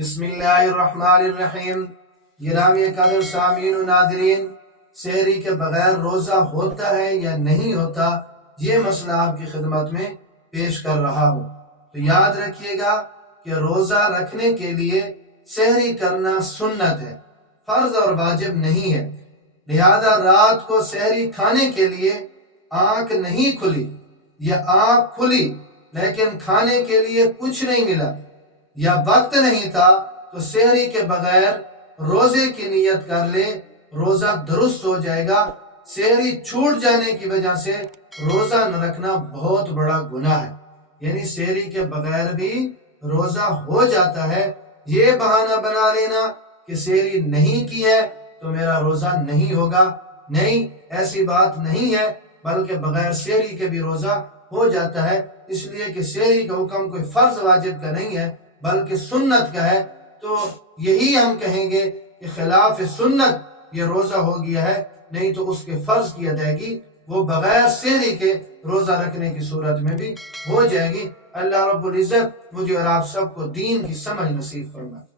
بسم اللہ الرحمن الرحیم۔ گرامی قدر سامعین و ناظرین، سحری کے بغیر روزہ ہوتا ہے یا نہیں ہوتا، یہ مسئلہ آپ کی خدمت میں پیش کر رہا ہوں۔ تو یاد رکھیے گا کہ روزہ رکھنے کے لیے سحری کرنا سنت ہے، فرض اور واجب نہیں ہے۔ لہذا رات کو سحری کھانے کے لیے آنکھ نہیں کھلی یا آنکھ کھلی لیکن کھانے کے لیے کچھ نہیں ملا یا وقت نہیں تھا، تو سحری کے بغیر روزے کی نیت کر لے، روزہ درست ہو جائے گا۔ سحری چھوٹ جانے کی وجہ سے روزہ نہ رکھنا بہت بڑا گناہ ہے، یعنی سحری کے بغیر بھی روزہ ہو جاتا ہے۔ یہ بہانہ بنا لینا کہ سحری نہیں کی ہے تو میرا روزہ نہیں ہوگا، نہیں، ایسی بات نہیں ہے، بلکہ بغیر سحری کے بھی روزہ ہو جاتا ہے، اس لیے کہ سحری کا حکم کوئی فرض واجب کا نہیں ہے بلکہ سنت کا ہے۔ تو یہی ہم کہیں گے کہ خلاف سنت یہ روزہ ہو گیا ہے، نہیں تو اس کے فرض کی ادائیگی وہ بغیر سحری کے روزہ رکھنے کی صورت میں بھی ہو جائے گی۔ اللہ رب العزت مجھے اور آپ سب کو دین کی سمجھ نصیب فرمائے۔